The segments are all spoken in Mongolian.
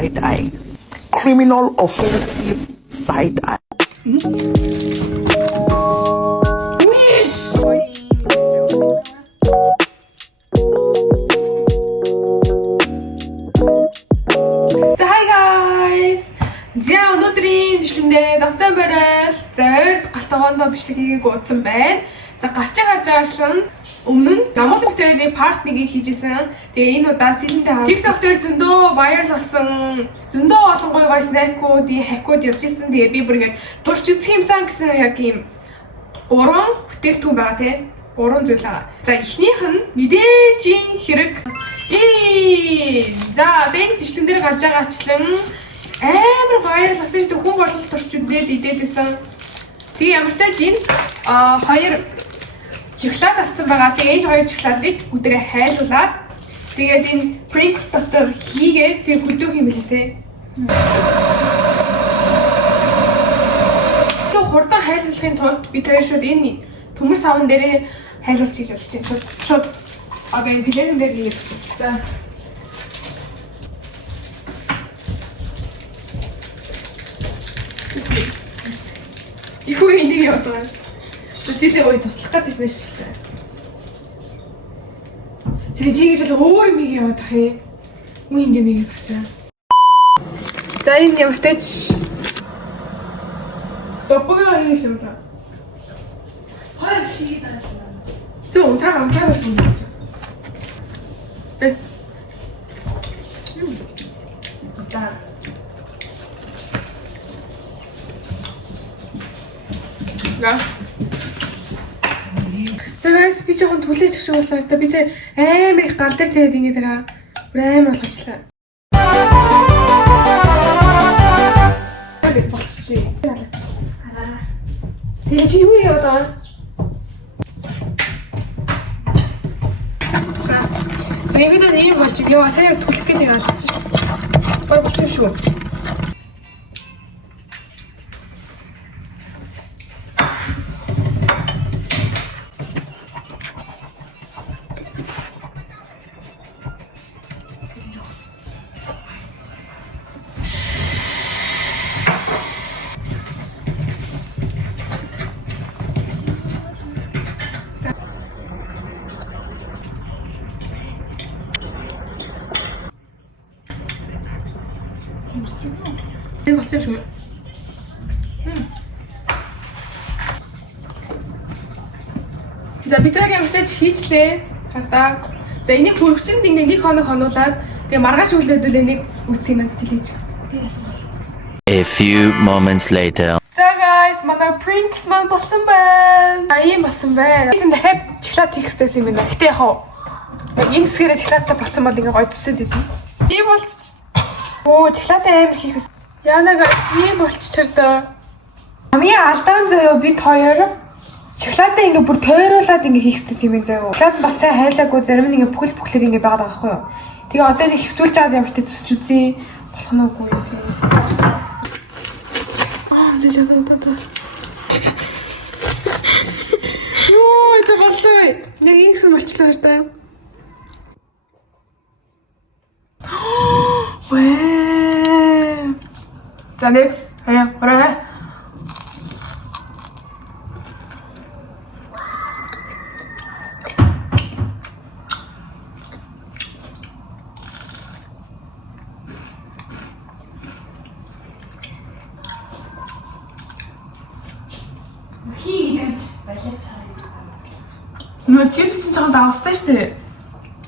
side eye. Criminal offensive side eye. So hi guys. За өнөөдрийн бичлэгэндээ доктор барил зорд галтгоондоо бичлэг хийгээг уудсан байна. За гарч байгаачлан өмнө нь Намол битэрийн part 1-ийг хийжсэн. Тэгээ энэ удаа сэлэнтэй TikTok дээр зөндөө viral болсон, зөндөө олон гоё снэкүүд, хакууд явж исэн. Тэгээ би бүр ингэж турш үзэх юмсан гэсэн яг ийм 3 бүтээгдэхүүн байгаа тий. 3 зүйл байгаа. За эхнийх нь мэдээжийн хэрэг. За энэ бичлэгэн дээр гарч байгаачлан амар viral болсон шүү дээ. Хүн болол турш үзээд идээдсэн. Тэгээ ямар ч тач энэ хоёр шоколад авсан байгаа. Тэгээ энэ хоёр шоколадыг өдрөө хайлуулад тэгээд энэ Prince доктор хийгээд тэг хөдөөх юм билээ те. Тэг хурдан хайлуулахын тулд би тэр шууд энэ төмөр савн дээрээ хайлуулж хийж болж байна. Шууд одоо билэгэн дээр хийгээдсэн. За. Ихүү энийг явуулаа. Сэлээ ой туслах гэж байна шүү дээ. Сэлжигээс л өөр юм яваад ах юм. Үгүй юм ийм явуулчихаа. За энэ ямар тач Бабага хийх юм байна. Хоёр хийгээд байгаа. Тэг унтраа хамтраа болсон юм. За. За. За guys би жоохон түлээч шиг боллоо. Та бисээ амар их гал дээр тэгээд ингэ дараа амар болгочлаа. Би болчихжээ. Сэлж юу яваад байгаа? За ингэж ийм болчих. Яа сая түлэх гэдэг алж шүү. Бор болчих шүү. Энэ болчих шүү. За битүүр ямартай хийчлээ. Хардаа. За энийг хөрөгчөнд ингээ нэг хоног хонуулаад тэгээ маргааш өглөөдөл энийг үтсэх юм сэлэж. A few moments later. За guys, манай Prince маань болсон байна. Ийм болсон байна. Энд дахиад шоколад хийх гэсэн юм байна. Гэтэ яг энэ хэсгээрээ шоколадтай болсон бол ингээ гой зүсээд идэв. Тийм болчих. Оо, шоколадтай амар хийх. Янага ийм болчихчиrdөө. Хамгийн алдаан заяа бид хоёр шоколадаа ингээ бүр тойруулаад ингээ хийх гэсэн юм заяа. Шоколад бас сайн хайлаагүй зарим нэг ингээ бүхэл ингээ байгаад байгаа байхгүй юу. Тэгээ одоо нэг хөвтүүлж аваад ямар ч төсч үзье. Болох нь үгүй юм тийм. Жажаа. Йоо, это боллоо. Нэг ингэсэн болчлоо шүү дээ. Вэ. За нэг хаяа. Нөө чипс чинь жоохон давстай шүү дээ.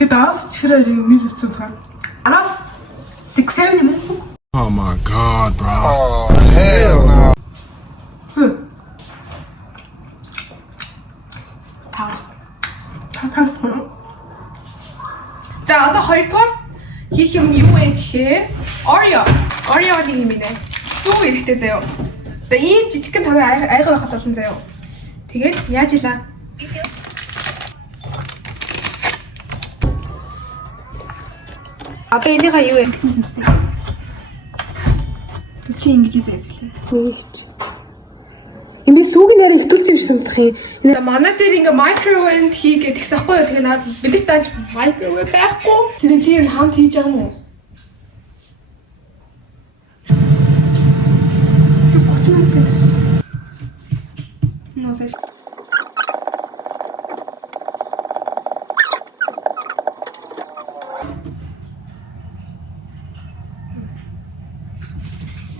Тэгээд давс чихрээр юм үзсэн тохиол. Анаас 6-7 юм. Oh my god, bro. Oh hell no. За одоо хоёрдугаар хийх юм юу вэ гэхээр Oreo нэг юм нэ. Сүү эрэхтэй заяа. Одоо ийм жижигхэн тавар айгаа байхад болно заяа. Тэгээд яаж илаа? Одоо энийга юу вэ гэсэн юмстэй. Тэ чи ингэж зайсэлээ. Нэгч. Энэ сүүгийн нэр ихтүүлсэн юм шиг санагдах юм. Энэ манай дээр ингээ microwave хийгээд ихс ахгүй юу. Тэгээ наад бид тааж microwave байхгүй. Чи хамт хийж байгаа юм уу? Носэж.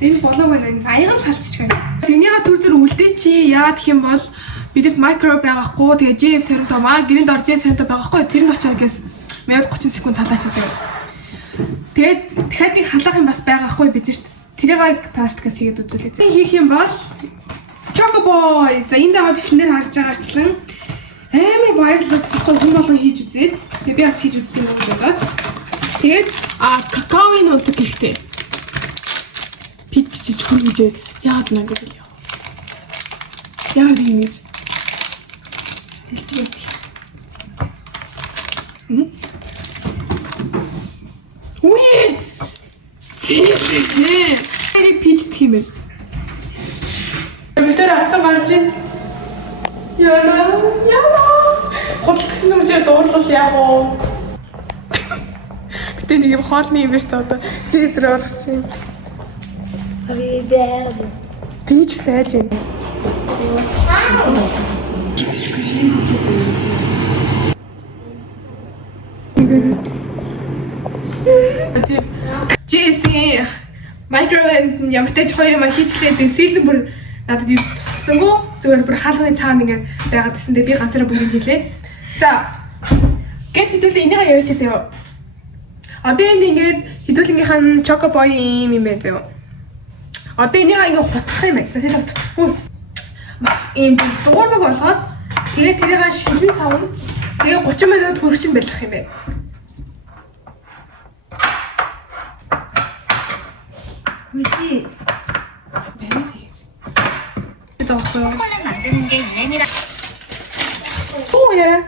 Энэ болоогүй нэг аяга шалчихж байна. Энийга төр зүр үлдээ чи яад гэх юм бол бидэд микро байгаахгүй тэгээ JS соринто маа гэрээнд орж JS соринто байгаахгүй тэр нь очоод гэс 1030 секунд талаач заяа. Тэгээд дахиад нэг халаах юм бас байгаахгүй бидэрт тэрийг таарткаас хийгээд үзүүлээ. Зин хийх юм бол Chocoboy. За энэ дагаа бичлэнээр харж байгаачлан амар вайрлалцсан хүн болгон хийж үзээд би бас хийж үзтiin юм бодоод тэгээд какаоны унтаг хэрэгтэй. Питчиж хүргэж яагаад мэн гэдэг юм. Яагаад юм гэж. Үе! Сэлээ. Эри питч тийм ээ. Битэр ацсан гарч ийн. Яна. Хотлогч нүржээ дуурлал яах вэ? Битэр нэг юм хоолны юм биш одоо JS рүү орох чинь. Тэний ч сайж юм. JS микровейв ямар ч хоёр юм хийчлээ сэлэн бүр надад юу тусалсангүй зүгээр бүр хаалганы цаана ингээд байгаад гэсэн дээр би ганцаараа бүгд хийлээ. За гэс хэдүүлээ энийгээ явууч заяа. Одоо энд ингээд хэдүүлгийнхаа Chocoboy юм байна заяа. Одоо энийгээ ингээд хутгах юм байна. За сэлэн хутгачихгүй. Маш ийм зурмаг болгоод тэгээд тэрийг шилэн савна. Тэгээ 30 минут хөрөгч нь байлгах юм байна. 그치? 매일 되겠지. 없어요. 콜라는 만드는 게 유행이라. 오, 이래.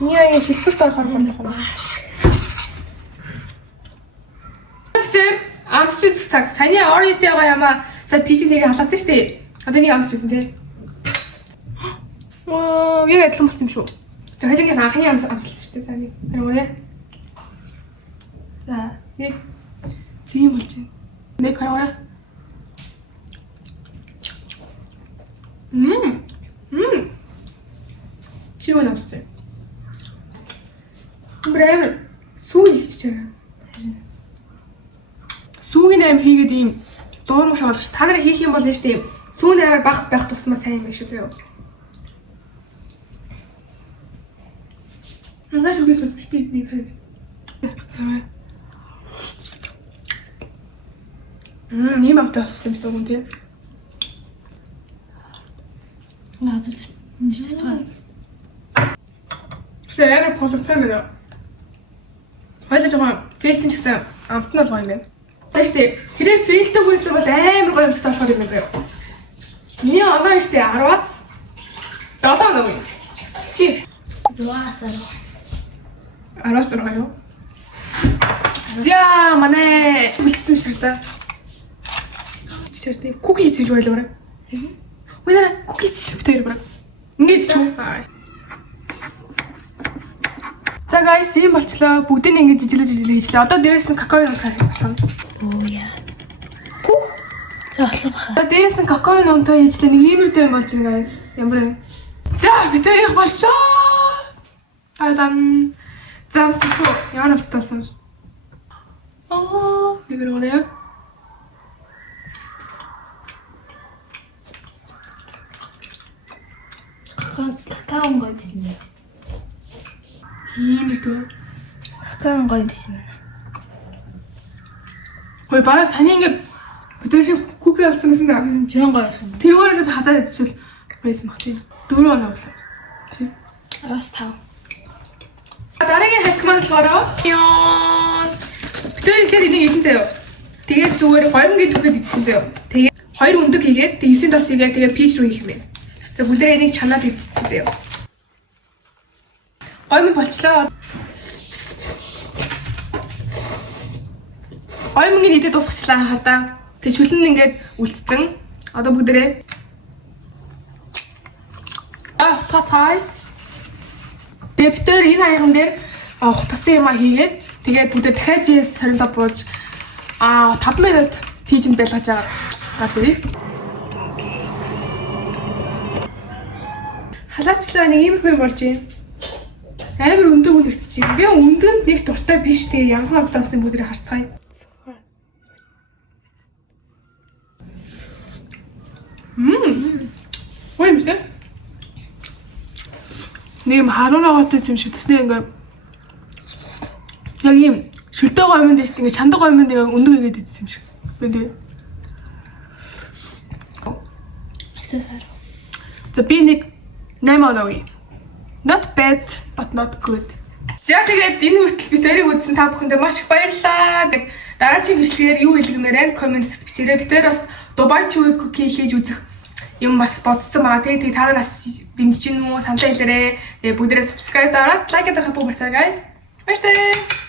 이 아이 빅스타 가는 건데. Амсч цаг. Саяны оритойгоо ямаа сая пижинтэйгээ халаацсан шүү дээ. Одоо нэг амсч байсан тий. Яг адилхан болсон юм шүү. За хоёрын анхны амсалсан шүү дээ. За нэг. Харин за нэг тийм болж байна. Нэг хараа. Чиво амссан. Брэм сүү хийчихээ. Сүүгийн аим хийгээд ийм зурмаг шоолгоч. Та нарыг хийх юм бол нь штэ сүүний амар баг байх тусмаа сайн юм шүү зөө. Надад үгүй биш би нэг тань. Ийм амтай болсон юм шүү дээ тий. 나도 진짜 Зэрэг продукцийн нэр. Хоёул жоохон фейсинг гэсэн амт нь болгоо юм байна. Тэштэй хэрэг фейлдэг байсан бол амар гоё юмтай болохоор юм заяа. Миний оноо штэ 10-аас 7 оноо. Чи 좋아서 10-аас 6 юу? За манай үлдсэн шиг та. Чичэртэй куки хийж байлаа. Үнэ куки хийж битээр баг. Ингээд ч юм. За guys, ийм болчлоо. Бүгдийг ингэж жижиглээ хийчлээ. Одоо дээрэс нь какао юм болсон. 뭐야 알았어 봐 За дээрэс нь какао нунтай хийчлээ. Нэг иймэрдүү юм болж байна guys. Ямар вэ? За битэрих болчлоо. Адан замсгүй ямар амсталсан. Нэг өрөөнэ. 카카오인 거 입으시네 иймэрдүү. 카카오인 거 입으시네 Хөөе бараа саний ингэ битэр шиг куки болсон гэсэн даа. 좋은 거 입으시네 тэргээрээ хазаад идчихвэл байсан бах тийм. 4 оноо өглөө. Чи. 알았어 다 Дараагийн хатг маань болохоор битэр ихээр энийг ийсэн заяа. Тэгээд зүгээр гомгийн түгээд идчихсэн заяа. Тэгээд 2 өндөг хийгээд 9 тос хийгээд тэгээд пич рүү хийх юм байна. За бүгдээ энийг чанаад идчихсэн заяа. Гомгийн болчлоо. Гомгийн идэд тусгачлаа хардаа. Тэгээд шүлэн ингээд үлдсэн. Одоо бүгдээ тацай. Дэвтэр энэ хаяган дээр утасан юм а хийгээд тэгээд бүгдээ дахиад JS 25 бууж 5 минут Пижэнд байлгаж байгаа. Гар зэрэг. Халаачлаа нэг иймэрхүү болж байна. Амар өндөг үнэрч чинь. Би өндөнд нэг дуртай биш тэгээ ямар хамтаасны бүдрийг харцгаая. Ой мэт. Нэг харуунаагатай юм шиг тэснэ ингээ. Яг юм шүлтэй гомонд дэс ингээ чандаг гомонд яг өндөг игээд идсэн юм шиг. Бэнтэй. Эксесар. За би нэг 8 оноогүй. Not bad but not good. За тэгээд энэ хүртэл бид тэрийг үзсэн та бүхэндээ маш их баярлалаа. Дараагийн бичлэгээр юу хэлгэмээр комментс бичээрэй. Бид бас Dubai Chewy Cookie хийж үзэх юм бас бодсон байгаа. Тэгээд та нараас дэмжиж гин үү саналаа хэлээрэй. Тэгээд бүгдээрээ subscribe дараад лайк дарахаа бүгд guys. Баярлалаа.